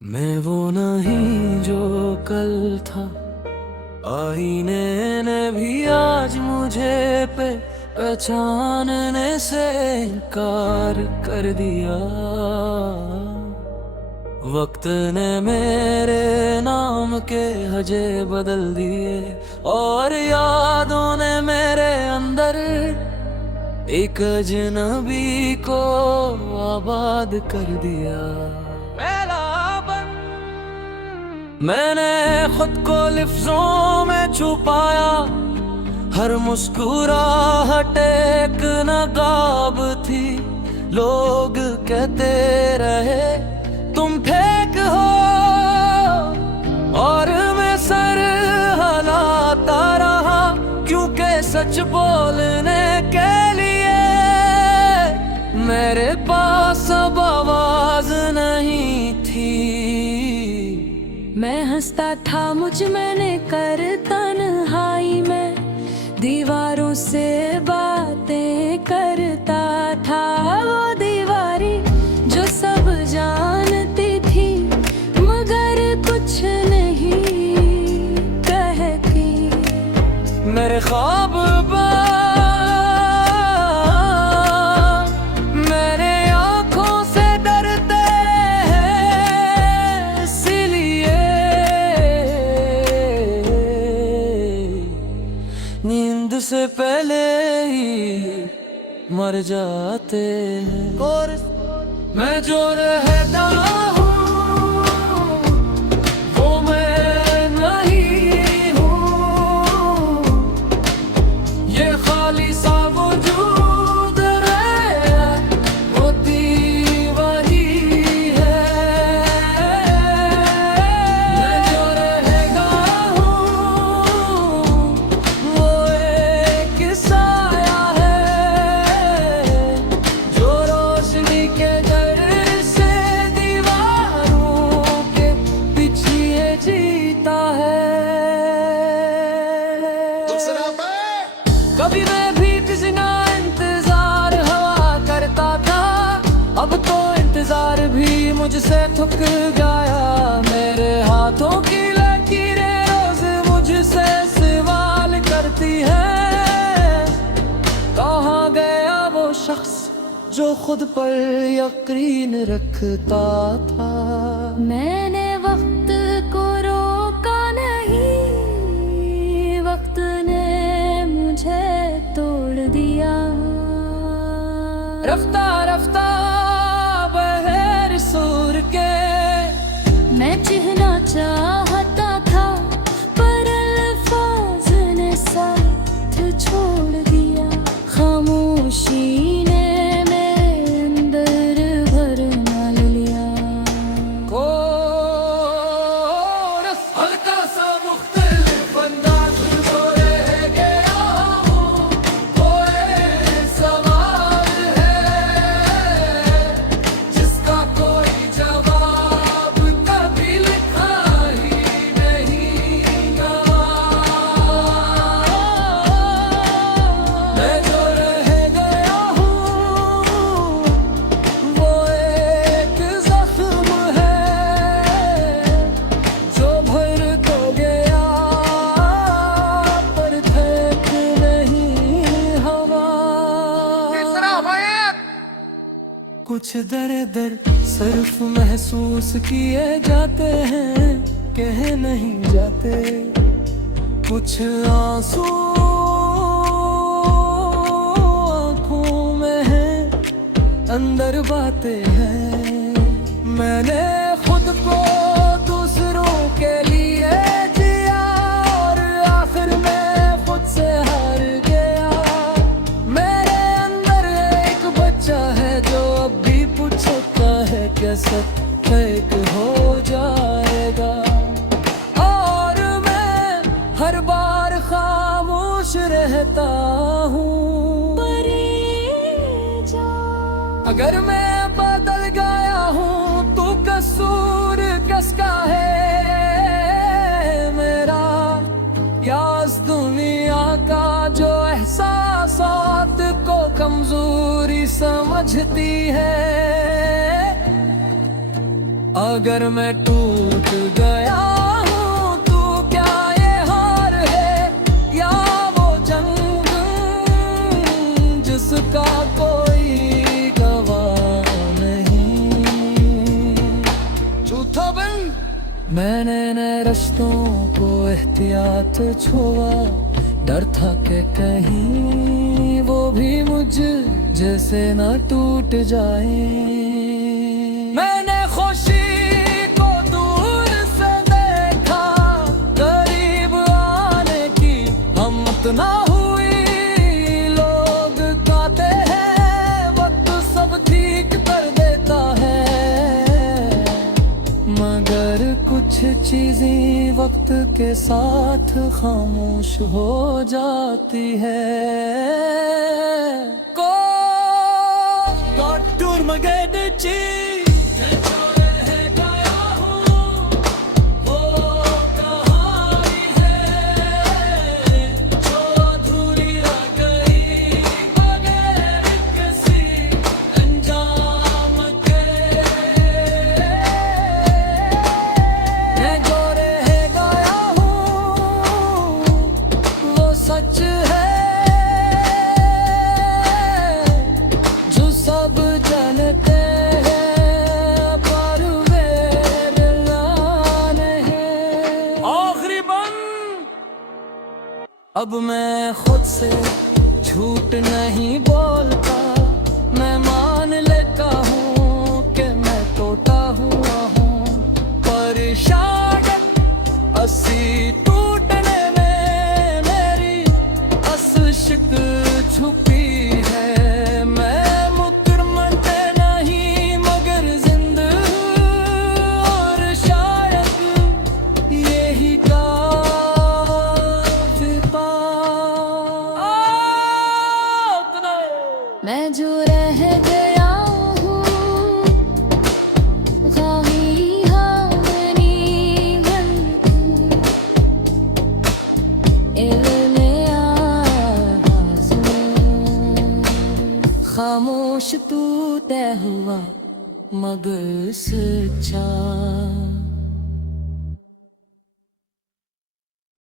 मैं वो नहीं जो कल था। आईने ने भी आज मुझे पहचानने से इनकार कर दिया। वक्त ने मेरे नाम के हजे बदल दिए और यादों ने मेरे अंदर एक अजनबी को आबाद कर दिया। मैंने खुद को लिफ्ज़ों में छुपाया, हर मुस्कुराहट एक नकाब थी। लोग कहते रहे तुम फेक हो और मैं सर हिलाता रहा, क्योंकि सच बोलने के लिए मेरे पास अब आवाज नहीं थी। मैं हंसता था मुझ मैंने कर तन्हाई में, दीवारों से बातें करता था। वो दीवारी जो सब जानती थी मगर कुछ नहीं कहती। मेरे ख्वाब मेरे आंखों से डरते हैं, इसलिए नींद से पहले ही मर जाते हैं। मैं जो रहता हूँ वो मैं नहीं हूँ, ये खाली सा वजूद है होती वही है। मैं जो रहेगा हूँ वो एक साया है, जो रोशनी के घर से दीवारों के पीछे जीता है। कभी मैं भी किसी ना इंतजार हवा करता था, अब तो इंतजार भी मुझसे थक गया। मेरे हाथों की लकीरें रोज मुझसे सवाल करती है, कहाँ गया वो शख्स जो खुद पर यकीन रखता था। मैंने वक्त को रोका नहीं, वक्त ने मुझे तोड़ दिया। रफ्ता रफ्ता बगैर सुर के मैं चिढ़ना चाहता था पर अल्फाज ने साथ छोड़ दिया। खामोशी ने मेरे अंदर भर न लिया। हल्का सा मुख्तलिफ अंदाज जो रह गया हूँ, वो एक सवाल है जिसका कोई जवाब कभी लिखा ही नहीं गया। मैं जो रह गया हूँ वो एक जख्म है जो भर तो गया पर फेंक नहीं हवा। कुछ दर सिर्फ महसूस किए जाते हैं, कह नहीं जाते। कुछ आंसू आँखों में हैं, अंदर बातें हैं। मैंने खुद को दूसरों के लिए जिया और आखिर में खुद से हार गया। मेरे अंदर एक बच्चा है जो अब भी पूछता है कैसे फेक हो जाएगा, और मैं हर बार खामोश रहता हूँ। अगर मैं बदल गया हूँ तो कसूर किसका है मेरा, या इस दुनिया का जो एहसासात को कमजोरी समझती है। अगर मैं टूट गया हूँ तो क्या ये हार है या वो जंग जिसका कोई गवाह नहीं। झूठा बन मैंने नए रश्तों को एहतियात छुआ, डर था कि कहीं वो भी मुझ जैसे न टूट जाए। मैंने खुशी को दूर से देखा, करीब आने की हिम्मत ना हुई। लोग कहते हैं वक्त सब ठीक कर देता है, मगर कुछ चीजें वक्त के साथ खामोश हो जाती है। को टूर मगे ची सच है जो सब जानते हैं पर वे नहीं। आखिरी बंद अब मैं खुद से झूठ नहीं बोलता, मैं मान लेता हूँ कि मैं टूटा हुआ हूँ। परेशान असी टूटने छुपी है। मैं मुकरमते नहीं मगर जिंदा, और शायद यही मैं जो रह गया हूँ खाही हामनी खामोश तू तय हुआ मगर सच्चा।